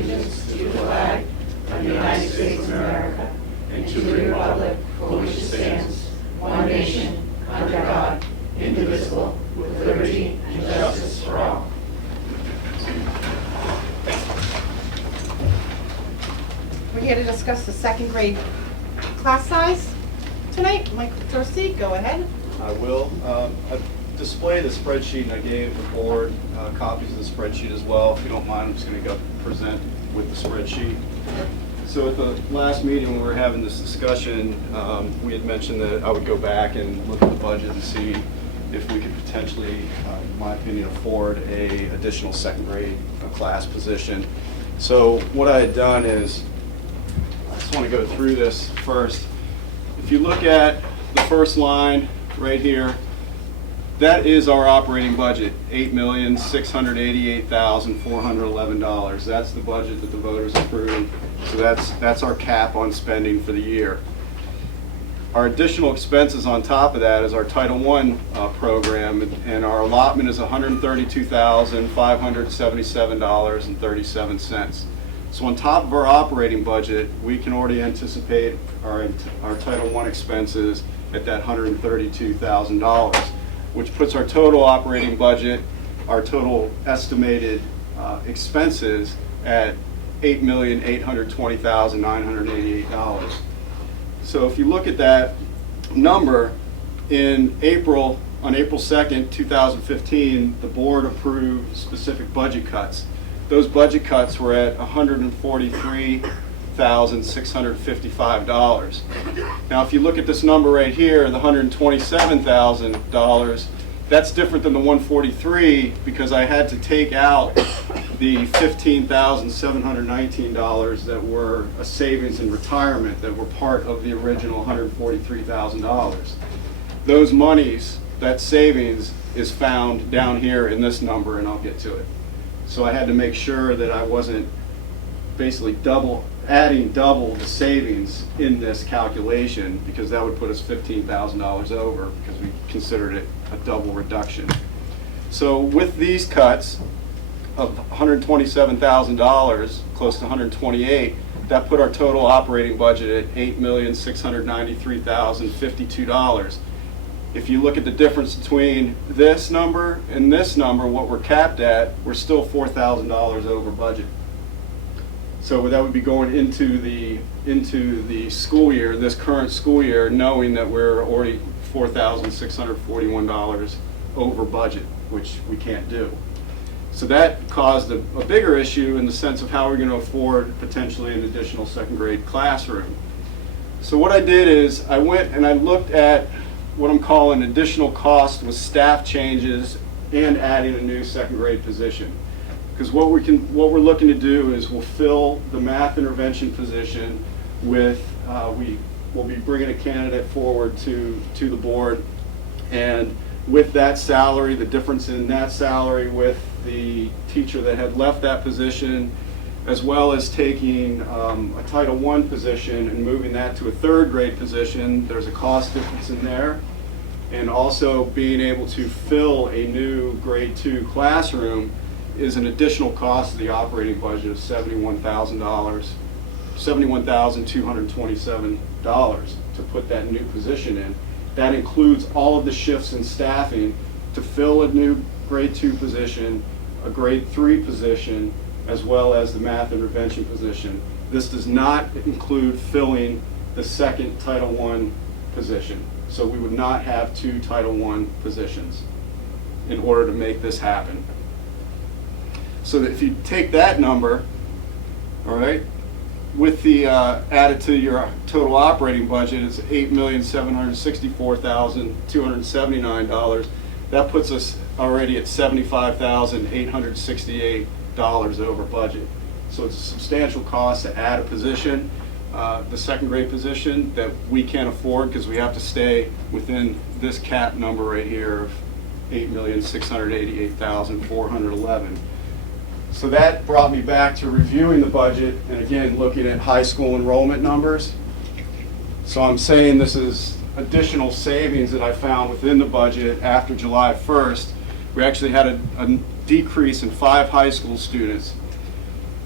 allegiance to the flag of the United States of America and to the republic for which it stands, one nation, under God, indivisible, with liberty and justice for all. We're here to discuss the second grade class size tonight. Mike Trustee, go ahead. I will. I displayed the spreadsheet and I gave the board copies of the spreadsheet as well. If you don't mind, I'm just going to go present with the spreadsheet. So at the last meeting when we were having this discussion, we had mentioned that I would go back and look at the budget and see if we could potentially, in my opinion, afford a additional second grade class position. So what I had done is, I just want to go through this first. If you look at the first line right here, that is our operating budget, $8,688,411. That's the budget that the voters approved. So that's our cap on spending for the year. Our additional expenses on top of that is our Title I program, and our allotment is $132,577.37. So on top of our operating budget, we can already anticipate our Title I expenses at that $132,000, which puts our total operating budget, our total estimated expenses at $8,820,988. So if you look at that number, on April 2nd, 2015, the board approved specific budget cuts. Those budget cuts were at $143,655. Now, if you look at this number right here, the $127,000, that's different than the 143 because I had to take out the $15,719 that were a savings in retirement that were part of the original $143,000. Those monies, that savings, is found down here in this number, and I'll get to it. So I had to make sure that I wasn't basically adding double the savings in this calculation, because that would put us $15,000 over because we considered it a double reduction. So with these cuts of $127,000, close to $128,000, that put our total operating budget at $8,693,052. If you look at the difference between this number and this number, what we're capped at, we're still $4,000 over budget. So that would be going into the school year, this current school year, knowing that we're already $4,641 over budget, which we can't do. So that caused a bigger issue in the sense of how we're going to afford potentially an additional second grade classroom. So what I did is I went and I looked at what I'm calling additional cost with staff changes and adding a new second grade position. Because what we're looking to do is we'll fill the math intervention position with, we'll be bringing a candidate forward to the board, and with that salary, the difference in that salary with the teacher that had left that position, as well as taking a Title I position and moving that to a third grade position, there's a cost difference in there. And also being able to fill a new grade 2 classroom is an additional cost of the operating budget of $71,227 to put that new position in. That includes all of the shifts in staffing to fill a new grade 2 position, a grade 3 position, as well as the math intervention position. This does not include filling the second Title I position. So we would not have two Title I positions in order to make this happen. So that if you take that number, all right, with the added to your total operating budget, it's $8,764,279. That puts us already at $75,868 over budget. So it's a substantial cost to add a position, the second grade position, that we can't afford because we have to stay within this cap number right here of $8,688,411. So that brought me back to reviewing the budget and again looking at high school enrollment numbers. So I'm saying this is additional savings that I found within the budget after July 1st. We actually had a decrease in 5 high school students.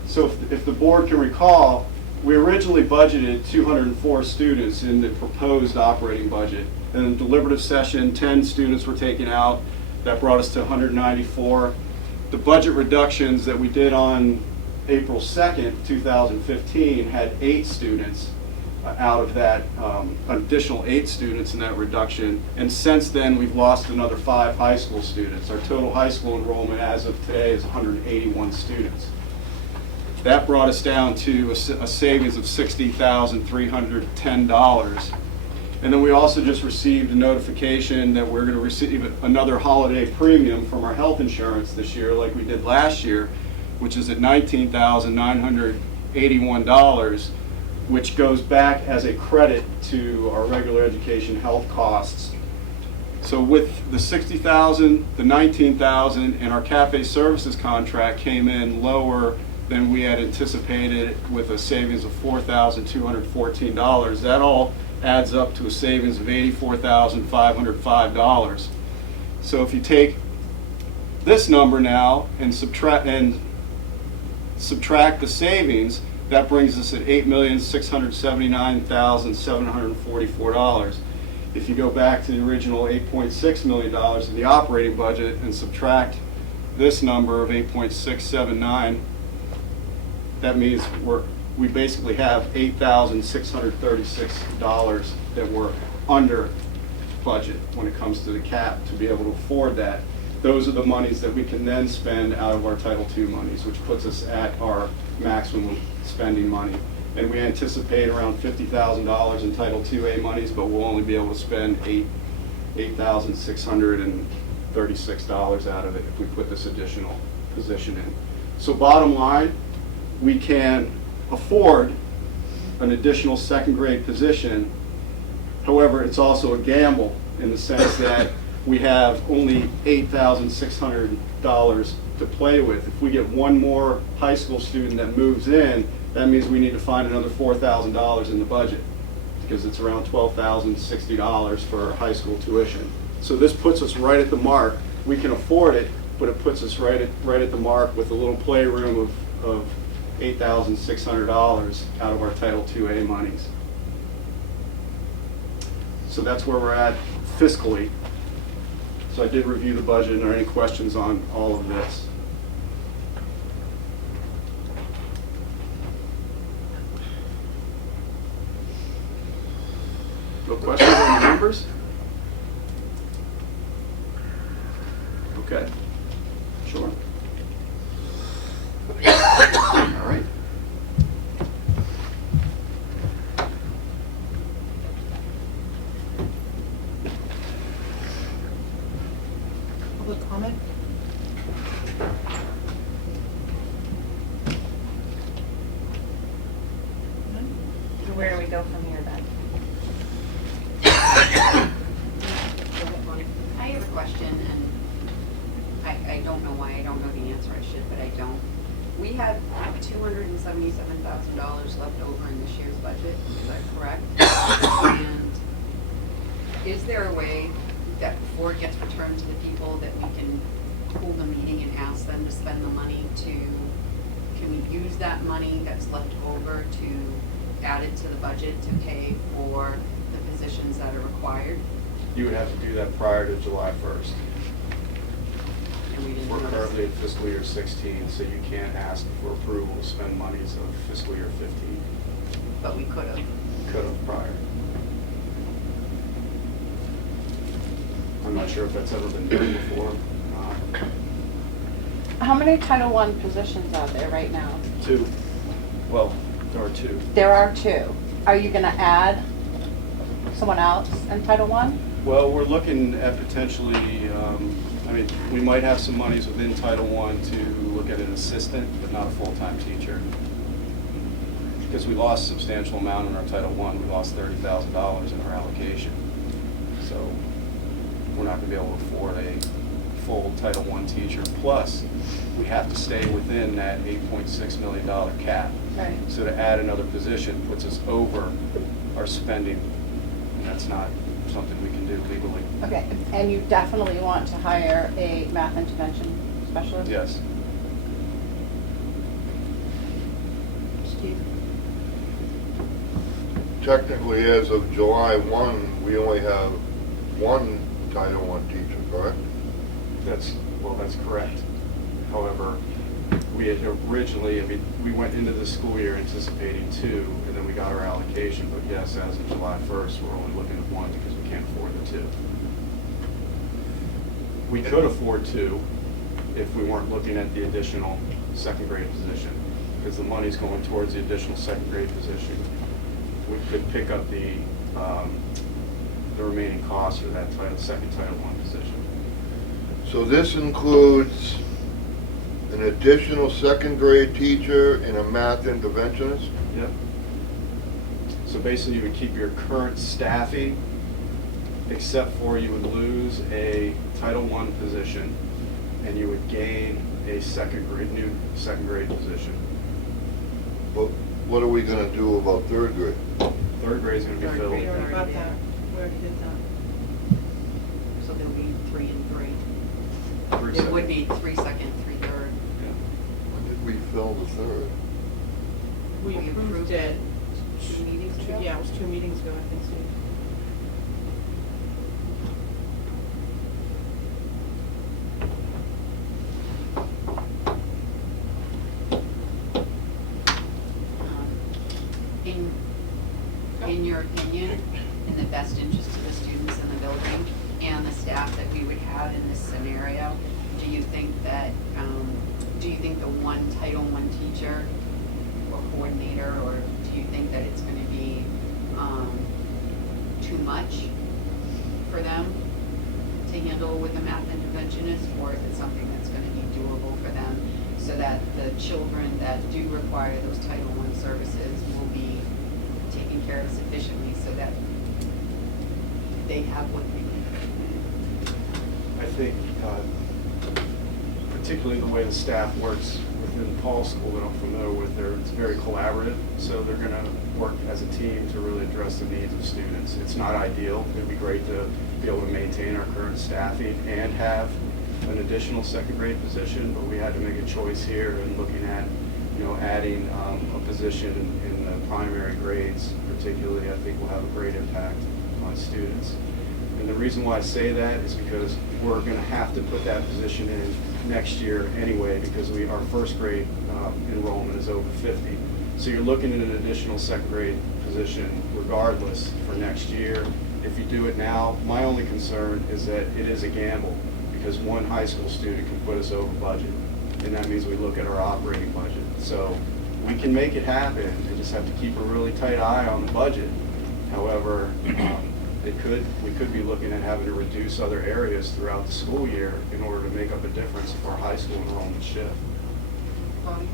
So if the board can recall, we originally budgeted 204 students in the proposed operating budget. In the deliberative session, 10 students were taken out. That brought us to 194. The budget reductions that we did on April 2nd, 2015 had 8 students out of that, additional 8 students in that reduction. And since then, we've lost another 5 high school students. Our total high school enrollment as of today is 181 students. That brought us down to a savings of $60,310. And then we also just received a notification that we're going to receive another holiday premium from our health insurance this year, like we did last year, which is at $19,981, which goes back as a credit to our regular education health costs. So with the $60,000, the $19,000, and our cafe services contract came in lower than we had anticipated with a savings of $4,214. That all adds up to a savings of $84,505. So if you take this number now and subtract the savings, that brings us at $8,679,744. If you go back to the original $8.6 million in the operating budget and subtract this number of 8.679, that means we basically have $8,636 that we're under budget when it comes to the cap to be able to afford that. Those are the monies that we can then spend out of our Title II monies, which puts us at our maximum spending money. And we anticipate around $50,000 in Title IIA monies, but we'll only be able to spend $8,636 out of it if we put this additional position in. So bottom line, we can afford an additional second grade position. However, it's also a gamble in the sense that we have only $8,600 to play with. If we get one more high school student that moves in, that means we need to find another $4,000 in the budget because it's around $12,060 for high school tuition. So this puts us right at the mark. We can afford it, but it puts us right at the mark with a little playroom of $8,600 out of our Title IIA monies. So that's where we're at fiscally. So I did review the budget. Are there any questions on all of this? No questions on the numbers? Okay. Sure. All right. Public comment? So where do we go from here then? I have a question, and I don't know why I don't know the answer. I should, but I don't. We had $277,000 left over in this year's budget. Is that correct? And is there a way that before it gets returned to the people that we can hold a meeting and ask them to spend the money to? Can we use that money that's left over to add it to the budget to pay for the positions that are required? You would have to do that prior to July 1st. And we didn't We're notice currently it. at fiscal year 16, so you can't ask for approval to spend monies of fiscal year 15. But we could have. Could have prior. I'm not sure if that's ever been done before or not. How many Title I positions are there right now? 2. Well, there are 2. There are 2. Are you gonna add someone else in Title I? Well, we're looking at potentially, we might have some monies within Title I to look at an assistant, but not a full-time teacher. Because we lost a substantial amount in our Title I. We lost $30,000 in our allocation. So we're not going to be able to afford a full Title I teacher. Plus, we have to stay within that $8.6 million cap. Right. So to add another position puts us over our spending, and that's not something we can do legally. Okay, and you definitely want to hire a math intervention specialist? Yes. Keith? Technically, as of July 1, we only have one Title I teacher, correct? That's correct. However, we had originally, we went into the school year anticipating 2, and then we got our allocation, but yes, as of July 1st, we're only looking at 1 because we can't afford the 2. We could afford 2 if we weren't looking at the additional second grade position, because the money's going towards the additional second grade position. We could pick up the remaining costs for that second Title I position. So this includes an additional second grade teacher and a math interventionist? Yep. So basically, you would keep your current staffing, except for you would lose a Title I position, and you would gain a new second grade position. But what are we gonna do about third grade? Third grade is going to be Third filled. We already got that. We already did that. So there'll be 3 and 3. Three It would second. be 3 second, 3 third. Yeah. When did we fill the third? We We approved approved it. it 2 meetings ago? Yeah, it was 2 meetings ago, I think, Steve. In your opinion, in the best interest of the students in the building and the staff that we would have in this scenario, do you think that, the one Title I teacher or coordinator, or do you think that it's gonna be, too much for them to handle with a math interventionist, or is it something that's gonna be doable for them so that the children that do require those Title I services will be taken care of sufficiently so that they have what they need? I think, particularly the way the staff works within Paul's school that I'm familiar with, it's very collaborative, so they're going to work as a team to really address the needs of students. It's not ideal. It'd be great to be able to maintain our current staffing and have an additional second grade position, but we had to make a choice here in looking at, adding a position in the primary grades, particularly, I think will have a great impact on students. And the reason why I say that is because we're going to have to put that position in next year anyway, because our first grade enrollment is over 50. So you're looking at an additional second grade position regardless for next year. If you do it now, my only concern is that it is a gamble, because one high school student can put us over budget, and that means we look at our operating budget. So we can make it happen, we just have to keep a really tight eye on the budget. However, we could be looking at having to reduce other areas throughout the school year in order to make up a difference if our high school enrollment shift. Bobby?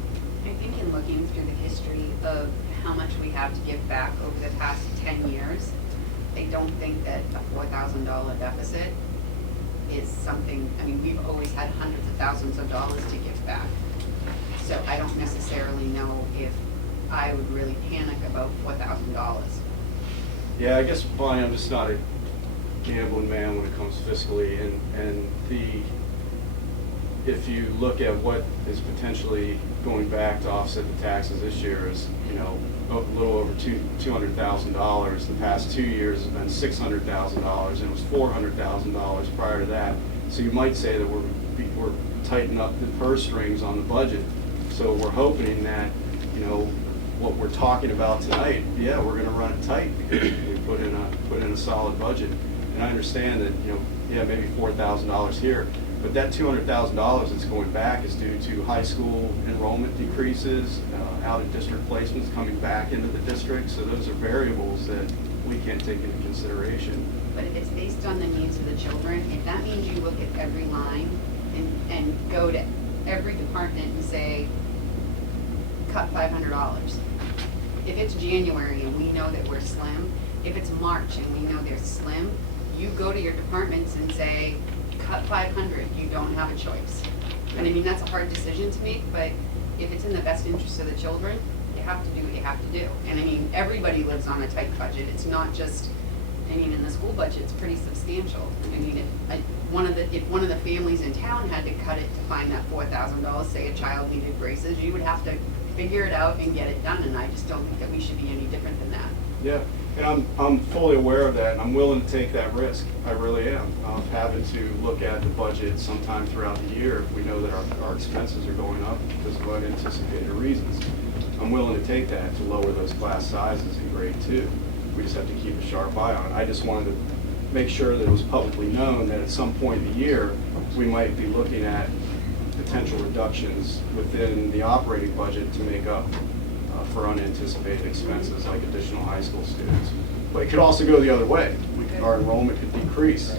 I think in looking through the history of how much we have to give back over the past 10 years, I don't think that a $4,000 deficit is something, we've always had hundreds of thousands of dollars to give back. So I don't necessarily know if I would really panic about $4,000. Yeah, I guess, Bonnie, I'm just not a gambling man when it comes fiscally, if you look at what is potentially going back to offset the taxes this year is, a little over $200,000. The past 2 years has been $600,000, and it was $400,000 prior to that. So you might say that we're tightening up the purse strings on the budget. So we're hoping that, what we're talking about tonight, yeah, we're going to run it tight because we put in a solid budget. And I understand that, maybe $4,000 here, but that $200,000 that's going back is due to high school enrollment decreases, out of district placements coming back into the district. So those are variables that we can't take into consideration. But if it's based on the needs of the children, if that means you look at every line and go to every department and say, cut $500. If it's January and we know that we're slim, if it's March and we know they're slim, you go to your departments and say, cut 500, you don't have a choice. And that's a hard decision to make, but if it's in the best interest of the children, you have to do what you have to do. And everybody lives on a tight budget. It's not just I mean, in the school budget, it's pretty substantial. I mean, if one of the families in town had to cut it to find that $4,000, say a child needed braces, you would have to figure it out and get it done, and I just don't think that we should be any different than that. Yeah, and I'm fully aware of that, and I'm willing to take that risk. I really am. Of having to look at the budget sometime throughout the year if we know that our expenses are going up because of unanticipated reasons. I'm willing to take that to lower those class sizes in grade 2. We just have to keep a sharp eye on it. I just wanted to make sure that it was publicly known that at some point in the year, we might be looking at potential reductions within the operating budget to make up for unanticipated expenses like additional high school students. But it could also go the other way. Our enrollment could decrease.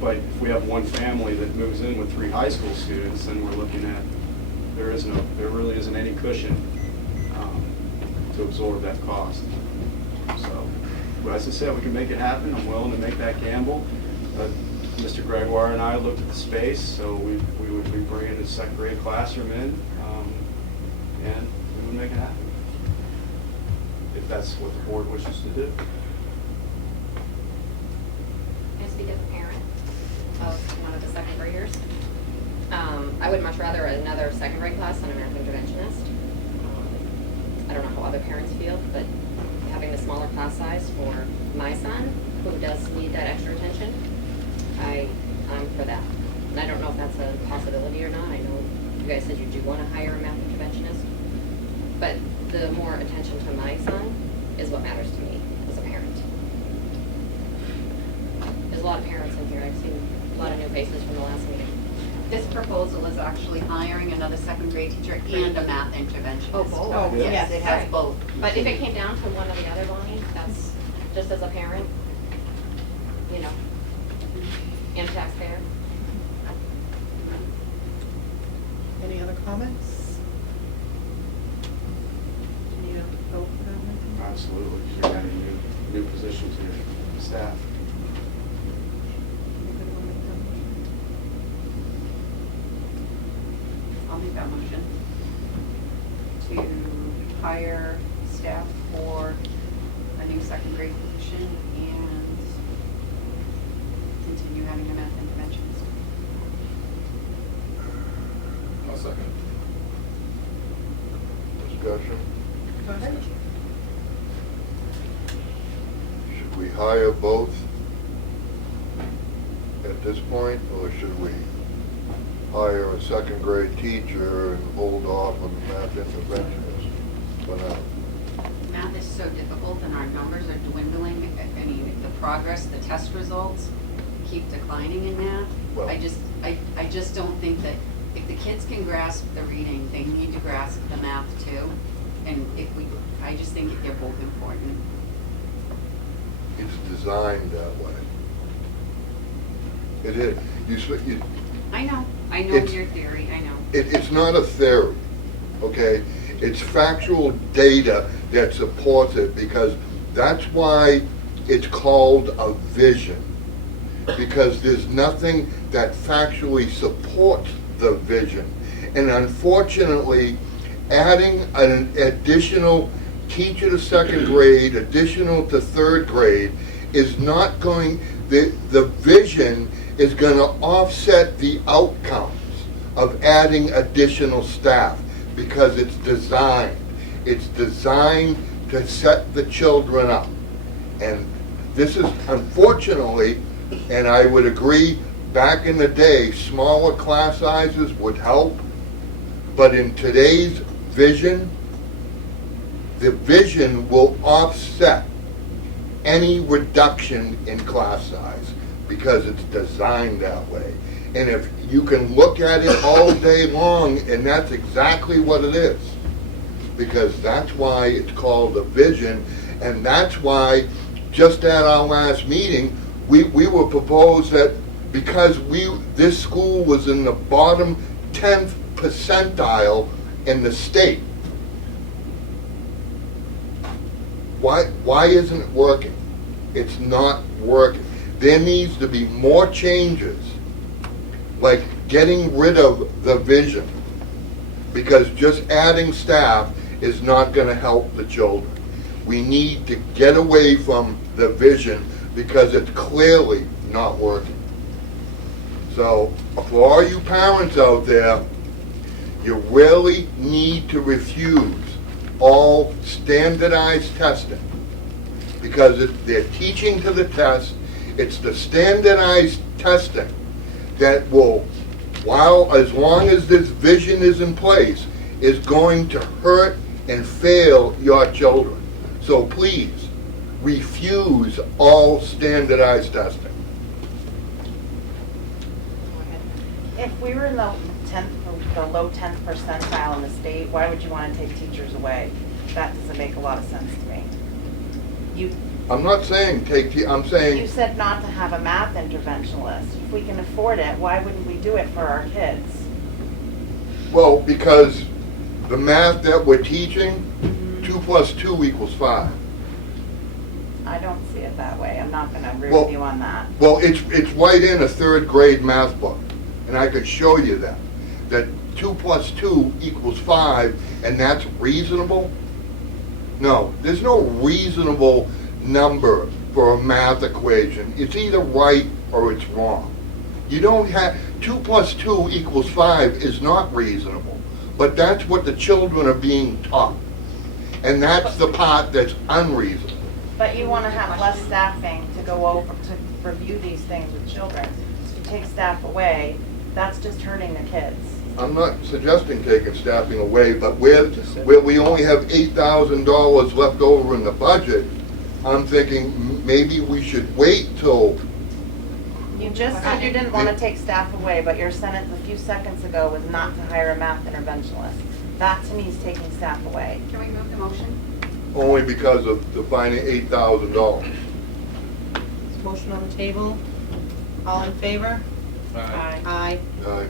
But if we have one family that moves in with 3 high school students, then we're looking at, there really isn't any cushion to absorb that cost. So, but as I said, we can make it happen. I'm willing to make that gamble. Mr. Gregoire and I looked at the space, so we would be bringing a second grade classroom in, and we would make it happen, if that's what the board wishes to do. I speak as a parent of one of the second graders. I would much rather another second grade class than a math interventionist. I don't know how other parents feel, but having the smaller class size for my son, who does need that extra attention, I'm for that. And I don't know if that's a possibility or not. I know you guys said you do want to hire a math interventionist, but the more attention to my son is what matters to me as a parent. There's a lot of parents in here. I've seen a lot of new faces from the last meeting. This proposal is actually hiring another second grade teacher and a math interventionist. Oh, both? Oh, Yes, it has Right. both. But if it came down to one or the other, Bonnie, that's just as a parent, you know, and taxpayer. Any other comments? Do you need a vote for that one? Absolutely. You're adding new positions to your staff. Anybody wanna make that motion? I'll make that motion to hire staff for a new second grade position and continue having a math interventionist. I'll second. Discussion? Go ahead. Should we hire both at this point, or should we hire a second grade teacher and hold off on the math interventionist for now? Math is so difficult and our numbers are dwindling. I mean, the progress, the test results keep declining in math. Well- I just don't think that if the kids can grasp the reading, they need to grasp the math too. And I just think they're both important. It's designed that way. It is. I know It's- your theory, I know. It's not a theory, okay? It's factual data that supports it, because that's why it's called a vision. Because there's nothing that factually supports the vision. And unfortunately, adding an additional teacher to second grade, additional to third grade, is not going, the vision is going to offset the outcomes of adding additional staff, because it's designed. It's designed to set the children up. And this is, unfortunately, and I would agree, back in the day, smaller class sizes would help, but in today's vision, the vision will offset any reduction in class size, because it's designed that way. And if you can look at it all day long, and that's exactly what it is, because that's why it's called a vision, and that's why, just at our last meeting, we were proposed that because this school was in the bottom 10th percentile in the state. Why isn't it working? It's not working. There needs to be more changes, like getting rid of the vision, because just adding staff is not going to help the children. We need to get away from the vision because it's clearly not working. So for all you parents out there, you really need to refuse all standardized testing because they're teaching to the test. It's the standardized testing that will, as long as this vision is in place, is going to hurt and fail your children. So please, refuse all standardized testing. If we were in the low 10th percentile in the state, why would you want to take teachers away? That doesn't make a lot of sense to me. I'm not saying I'm You saying, said not to have a math interventionist. If we can afford it, why wouldn't we do it for our kids? well, because the math that we're teaching, 2 plus 2 equals 5. I don't see it that way. I'm not going to agree Well- with you on that. Well, it's right in a 3rd grade math book, and I could show you that 2 plus 2 equals 5, and that's reasonable? No, there's no reasonable number for a math equation. It's either right or it's wrong. You don't have, 2 plus 2 equals 5 is not reasonable, but that's what the children are being taught. And that's the part that's unreasonable. But you want to have less staffing to go over, to review these things with children. So you take staff away, that's just hurting the kids. I'm not suggesting taking staffing away, but where we only have $8,000 left over in the budget, I'm thinking maybe we should wait till, You just said you didn't want to take staff away, but your sentence a few seconds ago was not to hire a math interventionist. That to me is taking staff away. Can we move the motion? only because of the finding $8,000. Is motion on the table? All in favor? Aye. Aye. Aye.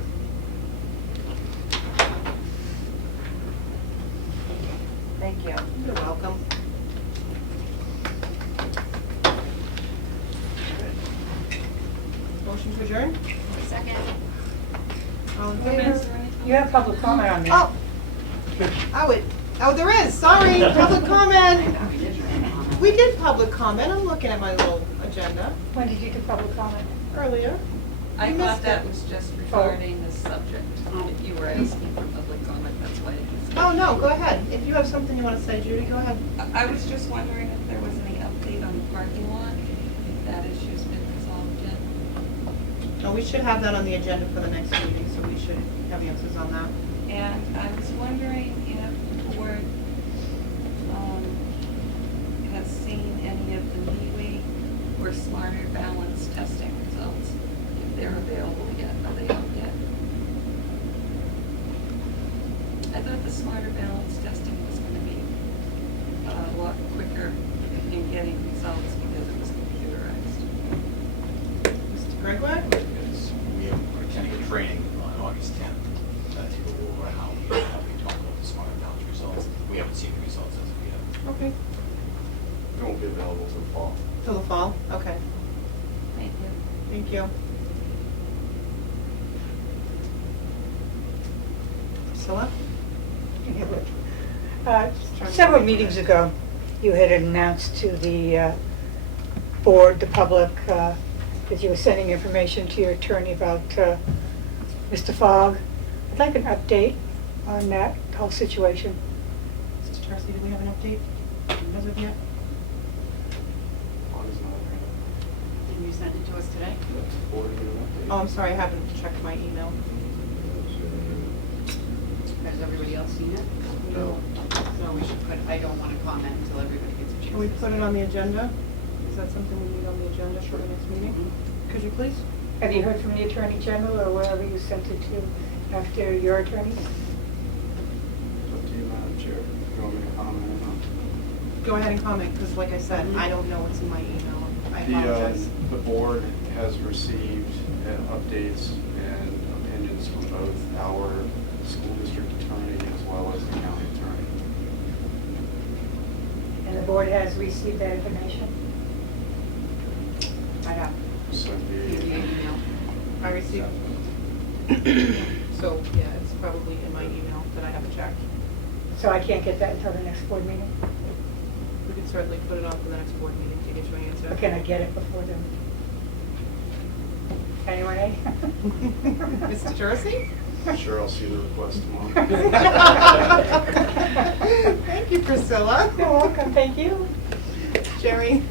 Thank you. You're welcome. Motion to adjourn? Second. All in favor? You have public comment on Oh, there is, sorry, public comment. We did public comment, I'm looking at my little agenda When did you do public comment? earlier. I You thought missed that it. was just regarding the subject. If you were asking for public comment, that's why I didn't say. Oh, no, go ahead. If you have something you want to say, Judy, go ahead. I was just wondering if there was any update on the parking lot, if that issue's been resolved yet. No, we should have that on the agenda for the next meeting, so we should have answers on that. And I was wondering if the board has seen any of the MeWe or Smarter Balance testing results, if they're available yet. Are they out yet? I thought the Smarter Balance testing was going to be a lot quicker in getting results because it was computerized. Mr. Gregoire? We are attending a training on August 10th to go over how we talk about the smart balance results. We haven't seen the results as of yet. Okay. It won't be available till fall. Till the fall? Okay, Thank you. thank you. Priscilla? Several meetings ago, you had announced to the board, the public, that you were sending information to your attorney about Mr. Fogg. I'd like an update on that whole situation. Mr. Tarsi, do we have an update as of yet? Did you send it to us today? Oh, I'm sorry, I haven't checked my email. Has everybody else seen it? No. No, we should put, I don't want to comment until everybody gets a chance. Can we to put see it on the agenda? Is that something we need on the agenda for the next meeting? Could you please? Have you heard from the Attorney General or wherever you sent it to after your attorney? It's up to you, Madam Chair. If you want me to comment or not. Go ahead and comment, because like I said, I don't know what's in my email. I The, apologize. the board has received updates and opinions from both our school district attorney as well as the county attorney. And the board has received that information? I have. Sent the the, email. I received, so, yeah, it's probably in my email that I haven't checked. So I can't get that until the next board meeting? We could can certainly put it on for the next board meeting to get you an answer. But can I get it before then? Anyway? Mr. Jersey? Sure, I'll see the request tomorrow. Thank you, Priscilla. You're welcome, thank you. Jerry?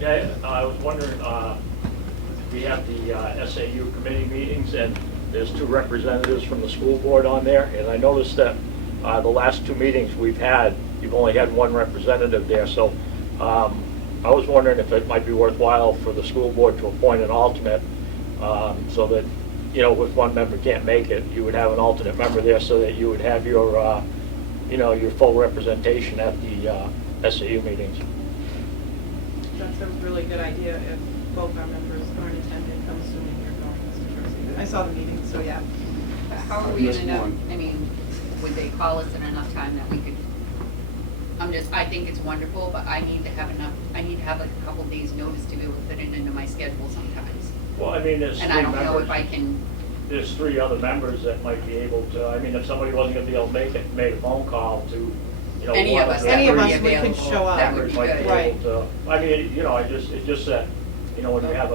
Yeah, I was wondering, we have the SAU committee meetings, and there's 2 representatives from the school board on there, and I noticed that the last 2 meetings we've had, you've only had 1 representative there, so I was wondering if it might be worthwhile for the school board to appoint an alternate, so that, you know, if 1 member can't make it, you would have an alternate member there, so that you would have your, you know, your full representation at the SAU meetings. That's a really good idea if both our members are in attendance. I'm assuming you're going, Mr. Jersey. I saw the meeting, so yeah. How are we Missed gonna know, one. I mean, would they call us in enough time that we could, I think it's wonderful, but I need to have like a couple days' notice to be able to fit it into my schedule sometimes. Well, I mean, there's 3 And I don't know members. if I can, There's 3 other members that might be able to, I mean, if somebody wasn't gonna be able to make it, made a phone call to, you know. Any one of us the that Any of would us, be we can available, show up. that would be might be good. Right. able to- I mean, you know, it's just that, you know, when you have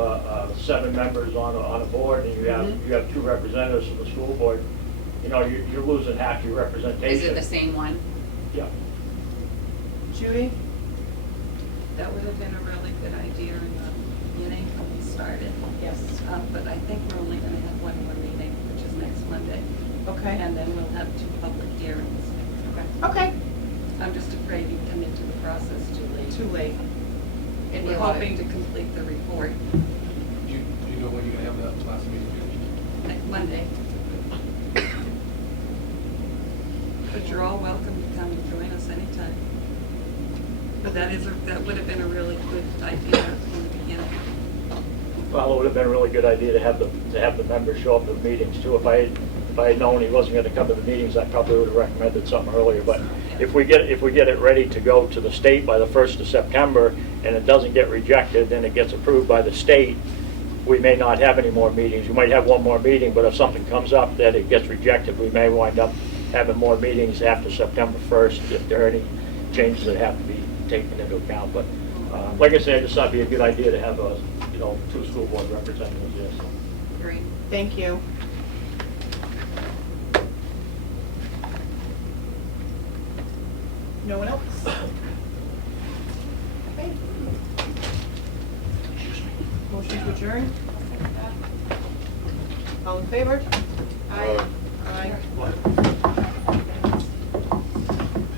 7 members on a board, and you have 2 representatives from the school board, you know, you're losing half your representation. is it the same one? Yeah. Judy? That would have been a really good idea in the beginning when we started. Yes. But I think we're only gonna have 1 more meeting, which is next Monday. Okay. And then we'll have 2 public hearings. Okay. I'm just afraid you come into the process too late. Too late. And We're you wanna- hoping to complete the report Do you know when you're gonna have that last meeting? next Monday. But you're all welcome to come and join us anytime. But that would have been a really good idea in the beginning. Well, it would have been a really good idea to have the members show up to the meetings too. If I had known he wasn't gonna come to the meetings, I probably would have recommended something earlier. But if we get it ready to go to the state by the 1st of September, and it doesn't get rejected, then it gets approved by the state, we may not have any more meetings. We might have 1 more meeting, but if something comes up that it gets rejected, we may wind up having more meetings after September 1st if there are any changes that have to be taken into account. But like I said, I just thought it'd be a good idea to have 2 school board representatives there. So. Great. Thank you. No one else? Okay. Motion to adjourn? All in favor? Aye. Aye.